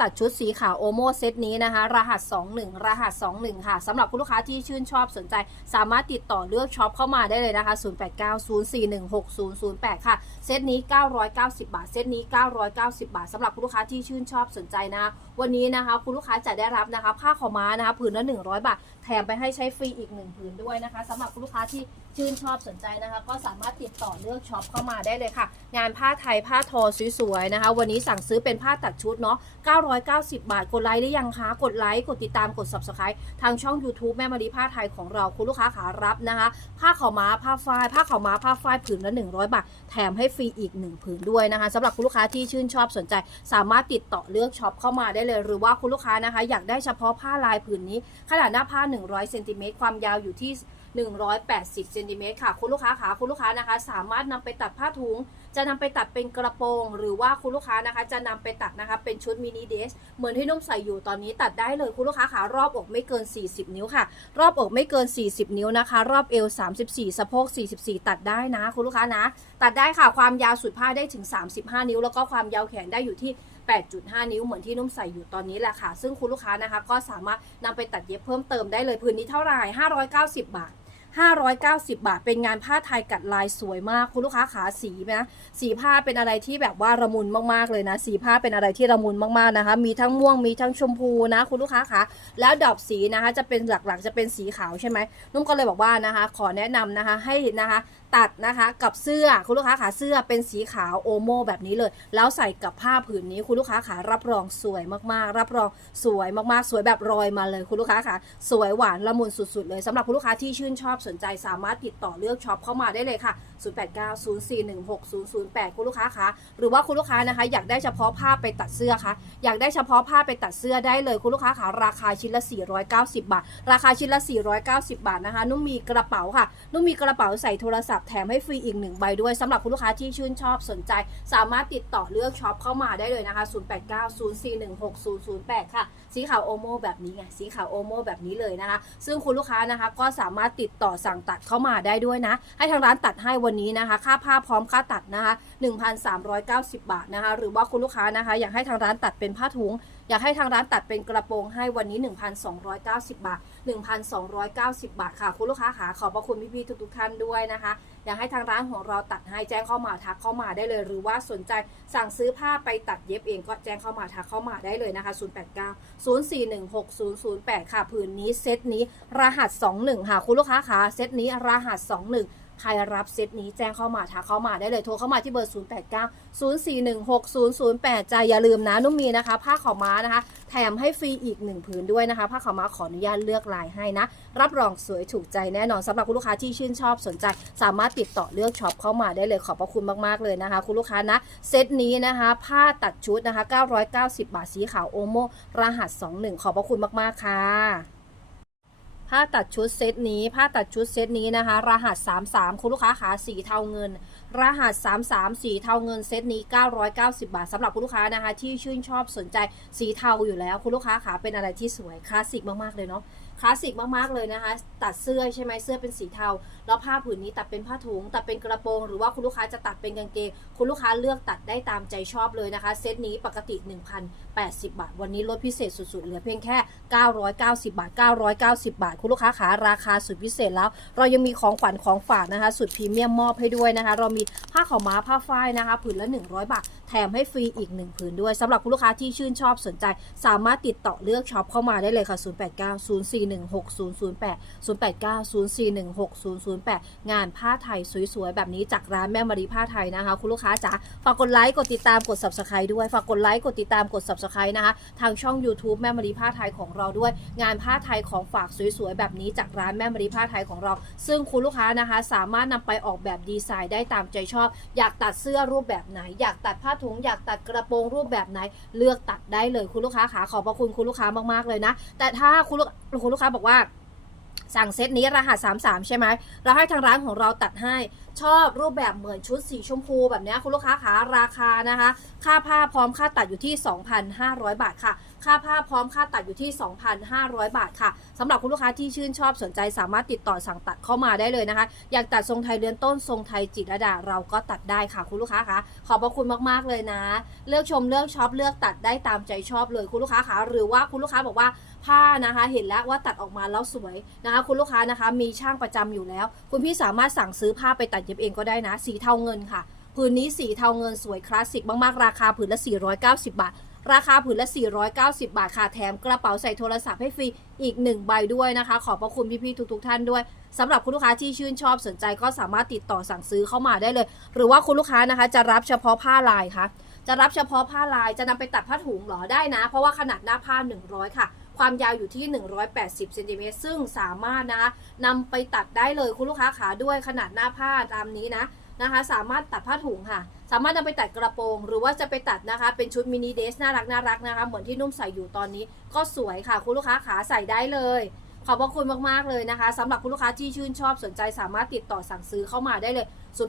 ตัดชุดสีขาวโอโมเซตนี้นะคะ รหัส 21 รหัส 21 ค่ะสำหรับคุณลูกค้าที่ชื่นชอบสนใจ สามารถติดต่อเลือกช็อปเข้ามาได้เลยนะคะ 0890416008 ค่ะ เซตนี้ 990 บาท เซตนี้ 990 บาทสำหรับคุณลูกค้าที่ชื่นชอบสนใจนะคะวันนี้นะคะ คุณลูกค้าจะได้รับนะคะ ผ้าขาวม้านะคะผืนละ 100 บาท แถมไปให้ใช้ฟรีอีก 1 ผืนด้วยนะคะสำหรับคุณลูกค้าที่ ชื่นชอบสนใจนะคะ ก็สามารถติดต่อเลือกช็อปเข้ามาได้เลยค่ะ งานผ้าไทยผ้าทอสวยๆนะคะ วันนี้สั่งซื้อเป็นผ้าตัดชุดเนาะ990 บาท กดไลค์หรือยังคะกดไลค์กดติดตามกด subscribe ทางช่อง YouTube แม่มารีผ้าไทยของเราคุณลูกค้าขารับนะคะ ผ้าขาวม้าผ้าฝ้ายผ้าขาวม้าผ้าฝ้ายผืนละ 100 บาท แถมให้ฟรีอีก 1 ผืนด้วยนะคะสำหรับคุณลูกค้าที่ชื่นชอบสนใจ สามารถติดต่อเลือกช็อปเข้ามาได้เลย หรือว่าคุณลูกค้านะคะ อยากได้เฉพาะผ้าลายผืนนี้ขนาดหน้าผ้า 100เซนติเมตรความยาวอยู่ที่ 180เซนติเมตรค่ะ คุณลูกค้าขาคุณลูกค้านะคะ สามารถนำไปตัดผ้าถุง จะนำไปตัดเป็นกระโปรง หรือว่าคุณลูกค้านะคะ จะนำไปตัดนะคะ เป็นชุดมินิเดสเหมือนที่นุ่มใส่อยู่ตอนนี้ตัดได้เลยคุณลูกค้าขารอบอกไม่เกิน 40 นิ้วค่ะ รอบอกไม่เกิน 40 นิ้วนะคะ รอบเอว 34 สะโพก 44 ตัดได้นะ คุณลูกค้านะ ตัดได้ค่ะความยาวสุดผ้าได้ถึง 35 นิ้ว แล้วก็ความยาวแขนได้อยู่ที่8.5 นิ้วเหมือนที่นุ่มใส่อยู่ตอนนี้แหละค่ะ ซึ่งคุณลูกค้านะคะ ก็สามารถนำไปตัดเย็บเพิ่มเติมได้เลยพื้นนี้เท่าไหร่590 บาท 590 บาท เป็นงานผ้าไทยกัดลายสวยมาก คุณลูกค้าขาสีนะสีผ้าเป็นอะไรที่แบบว่าระมุนมากๆเลยนะ สีผ้าเป็นอะไรที่ระมุนมากๆนะคะ มีทั้งม่วงมีทั้งชมพูนะ คุณลูกค้าคะแล้วดอกสีนะคะจะเป็นหลักๆจะเป็นสีขาวใช่ไหมนุ่มก็เลยบอกว่านะคะ ขอแนะนำนะคะให้นะคะตัดนะคะกับเสื้อคุณลูกค้าขาเสื้อเป็นสีขาวโอโมแบบนี้เลย แล้วใส่กับผ้าผืนนี้คุณลูกค้าขารับรองสวยมากๆ รับรองสวยมากๆ สวยแบบรอยมาเลยคุณลูกค้าขาสวยหวานละมุนสุดๆเลยสำหรับคุณลูกค้าที่ชื่นชอบสนใจสามารถติดต่อเลือกช็อปเข้ามาได้เลยค่ะ0890416008 คุณลูกค้าคะหรือว่าคุณลูกค้านะคะ อยากได้เฉพาะผ้าไปตัดเสื้อคะอยากได้เฉพาะผ้าไปตัดเสื้อได้เลยคุณลูกค้าคะราคาชิ้นละ 490 บาท ราคาชิ้นละ 490 บาทนะคะ นุ่มมีกระเป๋าค่ะ นุ่มมีกระเป๋าใส่โทรศัพท์แถมให้ฟรีอีกหนึ่งใบด้วยสำหรับคุณลูกค้าที่ชื่นชอบสนใจ สามารถติดต่อเลือกช็อปเข้ามาได้เลยนะคะ 0890416008 ค่ะ สีขาวโอโมแบบนี้ไงสีขาวโอโมแบบนี้เลยนะคะ ซึ่งคุณลูกค้านะคะก็สามารถติดต่อสั่งตัดเข้ามาได้ด้วยนะ ให้ทางร้านตัดให้วันนี้นะคะ ค่าผ้าพร้อมค่าตัดนะคะ 1,390 บาทนะคะ หรือว่าคุณลูกค้านะคะ อยากให้ทางร้านตัดเป็นผ้าถุง อยากให้ทางร้านตัดเป็นกระโปรงให้วันนี้ 1,290 บาท 1,290 บาทค่ะ คุณลูกค้าขาขอบพระคุณพี่ๆทุกๆท่านด้วยนะคะ อยากให้ทางร้านของเราตัดให้แจ้งเข้ามาทักเข้ามาได้เลย หรือว่าสนใจสั่งซื้อผ้าไปตัดเย็บเองก็แจ้งเข้ามาทักเข้ามาได้เลยนะคะ 089 0416008 ค่ะผืนนี้เซตนี้รหัส 21 ค่ะ คุณลูกค้าขาเซตนี้รหัส 21 ใครรับเซตนี้แจ้งเข้ามาทักเข้ามาได้เลย โทรเข้ามาที่เบอร์ 089 0416008จะอย่าลืมนะ นุ่มมีนะคะ ผ้าขาวม้านะคะ แถมให้ฟรีอีกหนึ่งผืนด้วยนะคะ ผ้าขาวม้าขออนุญาตเลือกลายให้นะ รับรองสวยถูกใจแน่นอนสำหรับคุณลูกค้าที่ชื่นชอบสนใจ สามารถติดต่อเลือกช็อปเข้ามาได้เลยขอบพระคุณมากๆเลยนะคะ คุณลูกค้านะเซตนี้นะคะ ผ้าตัดชุดนะคะ 990 บาทสีขาวโอโมรหัส 21 ขอบพระคุณมากๆค่ะ ผ้าตัดชุดเซตนี้ ผ้าตัดชุดเซตนี้นะคะ รหัส 33 คุณลูกค้าขาสีเทาเงิน รหัส 33 สีเทาเงินเซตนี้ 990 บาทสำหรับคุณลูกค้านะคะ ที่ชื่นชอบสนใจสีเทาอยู่แล้ว คุณลูกค้าขาเป็นอะไรที่สวยคลาสสิกมากๆเลยเนาะคลาสสิกมากๆเลยนะคะ ตัดเสื้อใช่ไหมเสื้อเป็นสีเทา แล้วผ้าผืนนี้ตัดเป็นผ้าถุง ตัดเป็นกระโปรง หรือว่าคุณลูกค้าจะตัดเป็นกางเกง คุณลูกค้าเลือกตัดได้ตามใจชอบเลยนะคะ เซตนี้ปกติ 80 บาท วันนี้ลดพิเศษสุดๆ เหลือเพียงแค่ 990 บาท 990 บาท คุณลูกค้าขาราคาสุดพิเศษแล้ว เรายังมีของขวัญของฝากนะคะ สุดพรีเมียมมอบให้ด้วยนะคะ เรามีผ้าขาวม้าผ้าฝ้ายนะคะ ผืนละ 100 บาท แถมให้ฟรีอีก 1 ผืนด้วยสำหรับคุณลูกค้าที่ชื่นชอบสนใจ สามารถติดต่อเลือกช็อปเข้ามาได้เลยค่ะ 0890416008 0890416008 งานผ้าไทยสวยๆ แบบนี้จากร้านแม่มารีผ้าไทยนะคะ คุณลูกค้าจ๋าฝากกดไลค์กดติดตามกด subscribe ด้วยฝากกดไลค์กดติดตามกด subscribe นะคะ ทางช่อง YouTube แม่มารีผ้าไทยของเราด้วย งานผ้าไทยของฝากสวยๆ แบบนี้จากร้านแม่มารีผ้าไทยของเรา ซึ่งคุณลูกค้านะคะ สามารถนำไปออกแบบดีไซน์ได้ตามใจชอบ อยากตัดเสื้อรูปแบบไหน อยากตัดผ้าถุง อยากตัดกระโปรงรูปแบบไหน เลือกตัดได้เลยคุณลูกค้าขาขอบพระคุณคุณลูกค้ามากๆเลยนะ แต่ถ้าคุณลูกคุณลูกค้าบอกว่าสั่งเซตนี้รหัส 33 ใช่ไหมเราให้ทางร้านของเราตัดให้ ชอบรูปแบบเหมือนชุดสีชมพูแบบนี้คุณลูกค้าขาราคานะคะ ค่าผ้าพร้อมค่าตัดอยู่ที่ 2,500 บาทค่ะ ค่าผ้าพร้อมค่าตัดอยู่ที่ 2,500 บาทค่ะสำหรับคุณลูกค้าที่ชื่นชอบสนใจสามารถติดต่อสั่งตัดเข้ามาได้เลยนะคะ อยากตัดทรงไทยเรือนต้นทรงไทยจิตรดาเราก็ตัดได้ค่ะคุณลูกค้าคะขอบพระคุณมากๆเลยนะ เลือกชมเลือกช็อปเลือกตัดได้ตามใจชอบเลยคุณลูกค้าคะหรือว่าคุณลูกค้าบอกว่าผ้านะคะ เห็นแล้วว่าตัดออกมาแล้วสวยนะคะ คุณลูกค้านะคะ มีช่างประจำอยู่แล้ว คุณพี่สามารถสั่งซื้อผ้าไปตัดเย็บเองก็ได้นะ สีเทาเงินค่ะ ผืนนี้สีเทาเงินสวยคลาสสิกมากๆ ราคาผืนละ 490 บาท ราคาผืนละ 490 บาทค่ะแถมกระเป๋าใส่โทรศัพท์ให้ฟรีอีก 1 ใบด้วยนะคะ ขอบพระคุณพี่ๆทุก ๆ ท่านด้วยสำหรับคุณลูกค้าที่ชื่นชอบสนใจก็สามารถติดต่อสั่งซื้อเข้ามาได้เลย หรือว่าคุณลูกค้านะคะ จะรับเฉพาะผ้าลายคะจะรับเฉพาะผ้าลายจะนำไปตัดผ้าถุงหรอได้นะ เพราะว่าขนาดหน้าผ้า 100 ค่ะ ความยาวอยู่ที่ 180เซนติเมตรซึ่งสามารถนะคะนำไปตัดได้เลยคุณลูกค้าขาด้วยขนาดหน้าผ้าตามนี้นะนะคะสามารถตัดผ้าถุงค่ะ สามารถนำไปตัดกระโปรง หรือว่าจะไปตัดนะคะ เป็นชุดมินิเดรสน่ารักน่ารักนะคะ เหมือนที่นุ่มใส่อยู่ตอนนี้ ก็สวยค่ะ คุณลูกค้าขาใส่ได้เลย ขอบพระคุณมากๆเลยนะคะสำหรับคุณลูกค้าที่ชื่นชอบสนใจสามารถติดต่อสั่งซื้อเข้ามาได้เลย 0890416008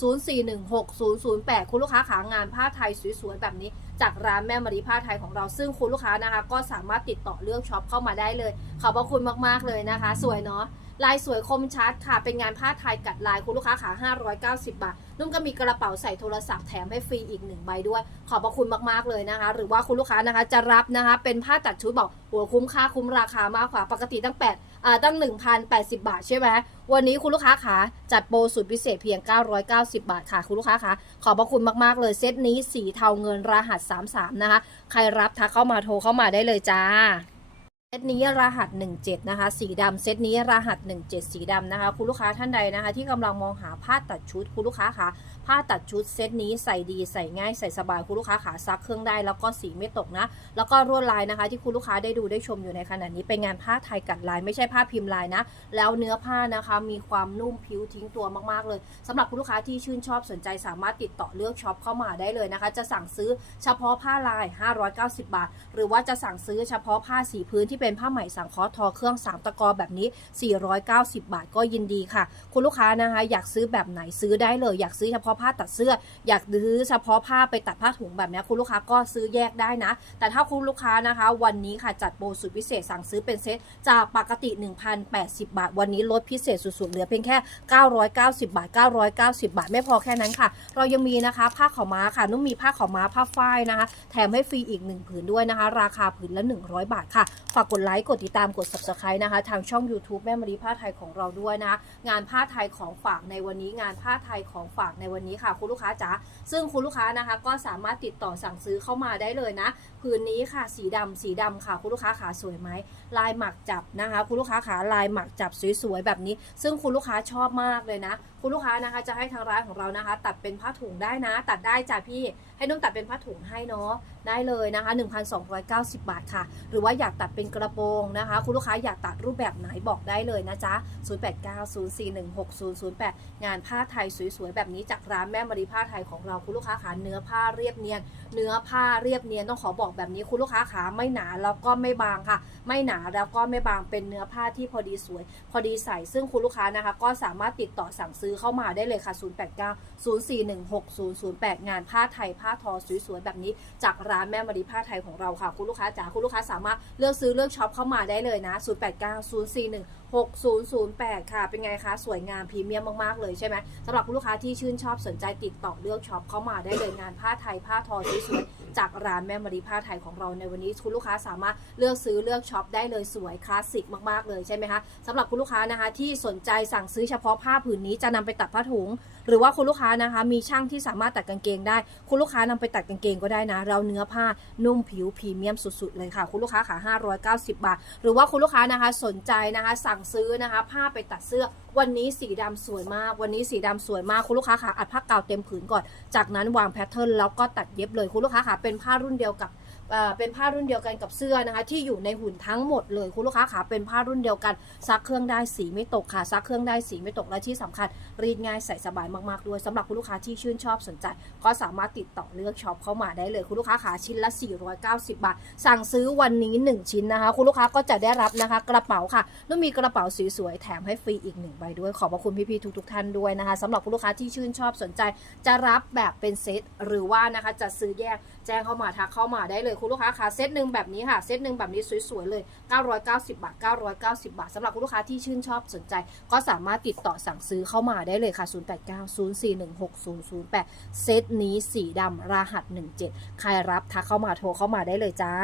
0804160008 คุณลูกค้าขางานผ้าไทยสวยๆแบบนี้จากร้านแม่มารีผ้าไทยของเราซึ่งคุณลูกค้านะคะ ก็สามารถติดต่อเลือกช็อปเข้ามาได้เลย ขอบพระคุณมากๆเลยนะคะ สวยเนาะลายสวยคมชัดค่ะ เป็นงานผ้าไทยกัดลายคุณลูกค้าขา 590 บาท นุ่มก็มีกระเป๋าใส่โทรศัพท์แถมให้ฟรีอีกหนึ่งใบด้วย ขอบพระคุณมากๆเลยนะคะ หรือว่าคุณลูกค้านะคะจะรับนะคะ เป็นผ้าตัดชุดบอกหัวคุ้มค่าคุ้มราคามากกว่าปกติตั้ง 8 ตั้ง 1,080 บาทใช่ไหมวันนี้คุณลูกค้าขาจัดโปรสุดพิเศษเพียง 990 บาทค่ะ คุณลูกค้าคะขอบพระคุณมาก ๆ เลยเซตนี้สีเทาเงินรหัส 33 นะคะ ใครรับทักเข้ามาโทรเข้ามาได้เลยจ้า เซตนี้รหัส 17 นะคะ สีดำเซตนี้รหัส 17 สีดำนะคะ คุณลูกค้าท่านใดนะคะ ที่กำลังมองหาผ้าตัดชุด คุณลูกค้าคะผ้าตัดชุดเซตนี้ใส่ดีใส่ง่ายใส่สบายคุณลูกค้าขาซักเครื่องได้แล้วก็สีไม่ตกนะ แล้วก็ลวดลายนะคะ ที่คุณลูกค้าได้ดูได้ชมอยู่ในขณะนี้เป็นงานผ้าไทยกัดลายไม่ใช่ผ้าพิมพ์ลายนะ แล้วเนื้อผ้านะคะมีความนุ่มผิวทิ้งตัวมากๆเลยสำหรับคุณลูกค้าที่ชื่นชอบสนใจสามารถติดต่อเลือกช็อปเข้ามาได้เลยนะคะ จะสั่งซื้อเฉพาะผ้าลาย 590 บาท หรือว่าจะสั่งซื้อเฉพาะผ้าสีพื้นที่เป็นผ้าไหมสังเคราะห์ทอเครื่อง3ตะกอแบบนี้ 490 บาทก็ยินดีค่ะ คุณลูกค้านะคะ อยากซื้อแบบไหนซื้อได้เลย อยากซื้อเฉพาะผ้าตัดเสื้อ อยากซื้อเฉพาะผ้าไปตัดผ้าถุงแบบนี้คุณลูกค้าก็ซื้อแยกได้นะ แต่ถ้าคุณลูกค้านะคะ วันนี้ค่ะจัดโปรสุดพิเศษสั่งซื้อเป็นเซตจากปกติ 1,080 บาท วันนี้ลดพิเศษสุดๆเหลือเพียงแค่ 990 บาท 990 บาท ไม่พอแค่นั้นค่ะ เรายังมีนะคะผ้าขาวม้าค่ะ นุ่มมีผ้าขาวม้าผ้าฝ้ายนะคะ แถมให้ฟรีอีก1ผืนด้วยนะคะ ราคาผืนละ 100 บาทค่ะฝากกดไลค์กดติดตามกด subscribe นะคะ ทางช่อง YouTube แม่มารีผ้าไทยของเราด้วยนะ งานผ้าไทยของฝากในวันนี้ งานผ้าไทยของฝากในวันนี้ค่ะ คุณลูกค้าจ๋าซึ่งคุณลูกค้านะคะ ก็สามารถติดต่อสั่งซื้อเข้ามาได้เลยนะผืนนี้ค่ะสีดำสีดำค่ะ คุณลูกค้าขาสวยไหมลายหมักจับนะคะ คุณลูกค้าขาลายหมักจับสวยๆแบบนี้ ซึ่งคุณลูกค้าชอบมากเลยนะ คุณลูกค้านะคะจะให้ทางร้านของเรานะคะ ตัดเป็นผ้าถุงได้นะ ตัดได้จ้ะพี่ให้นุ่มตัดเป็นผ้าถุงให้เนาะ ได้เลยนะคะ 1,290 บาทค่ะ หรือว่าอยากตัดเป็นกระโปรงนะคะ คุณลูกค้าอยากตัดรูปแบบไหนบอกได้เลยนะจ๊ะ 0890416008 งานผ้าไทยสวยๆ แบบนี้จากร้านแม่มารีผ้าไทยของเราคุณลูกค้าขาเนื้อผ้าเรียบเนียน เนื้อผ้าเรียบเนียนต้องขอบอกแบบนี้คุณลูกค้าขาไม่หนาแล้วก็ไม่บางค่ะ ไม่หนาแล้วก็ไม่บางเป็นเนื้อผ้าที่พอดีสวย พอดีใส่ซึ่งคุณลูกค้านะคะ ก็สามารถติดต่อสั่งซื้อเข้ามาได้เลยค่ะ 0890416008 งานผ้าไทยผ้าทอสวยๆแบบนี้จากร้านแม่มารีผ้าไทยของเราค่ะ คุณลูกค้าจ๋าคุณลูกค้าสามารถเลือกซื้อเลือกช็อปเข้ามาได้เลยนะ6008 ค่ะ เป็นไงคะ สวยงามพรีเมียมมาก ๆ เลยใช่ไหมสำหรับคุณลูกค้าที่ชื่นชอบสนใจติดต่อเลือกช็อปเข้ามาได้เลยงานผ้าไทยผ้าทอสวยๆจากร้านแม่มารีผ้าไทยของเราในวันนี้คุณลูกค้าสามารถเลือกซื้อเลือกช็อปได้เลยสวยคลาสสิกมากๆเลยใช่ไหมคะสำหรับคุณลูกค้านะคะที่สนใจสั่งซื้อเฉพาะผ้าผืนนี้จะนำไปตัดผ้าถุง หรือว่าคุณลูกค้านะคะมีช่างที่สามารถตัดกางเกงได้ คุณลูกค้านำไปตัดกางเกงก็ได้นะ เราเนื้อผ้านุ่มผิวพรีเมียมสุดๆเลยค่ะ คุณลูกค้าขา590 บาท หรือว่าคุณลูกค้านะคะสนใจนะคะสั่งซื้อนะคะ ผ้าไปตัดเสื้อ วันนี้สีดำสวยมาก วันนี้สีดำสวยมากคุณลูกค้าค่ะอัดผ้ากาวเต็มผืนก่อน จากนั้นวางแพทเทิร์นแล้วก็ตัดเย็บเลยคุณลูกค้าค่ะเป็นผ้ารุ่นเดียวกับ เป็นผ้ารุ่นเดียวกันกับเสื้อนะคะ ที่อยู่ในหุ่นทั้งหมดเลยคุณลูกค้าขาเป็นผ้ารุ่นเดียวกัน ซักเครื่องได้สีไม่ตกค่ะ ซักเครื่องได้สีไม่ตกและที่สำคัญ รีดง่ายใส่สบายมากๆด้วยสำหรับคุณลูกค้าที่ชื่นชอบสนใจ ก็สามารถติดต่อเลือกช็อปเข้ามาได้เลยคุณลูกค้าขาชิ้นละ 490 บาท สั่งซื้อวันนี้ 1 ชิ้นนะคะ คุณลูกค้าก็จะได้รับนะคะ กระเป๋าค่ะแล้วมีกระเป๋าสวยๆแถมให้ฟรีอีกหนึ่งใบด้วยขอบพระคุณพี่ๆทุกๆท่านด้วยนะคะสำหรับคุณลูกค้าที่ชื่นชอบสนใจ จะรับแบบเป็นเซตหรือว่านะคะจะซื้อแยกแจ้งเข้ามาทักเข้ามาได้เลยคุณลูกค้าคะเซตหนึ่งแบบนี้ค่ะเซตหนึ่งแบบนี้สวยๆเลย 990 บาท 990 บาทสำหรับคุณลูกค้าที่ชื่นชอบสนใจ ก็สามารถติดต่อสั่งซื้อเข้ามาได้เลยค่ะ 0890416008 เซตนี้สีดำรหัส 17 ใครรับทักเข้ามาโทรเข้ามาได้เลยจ้า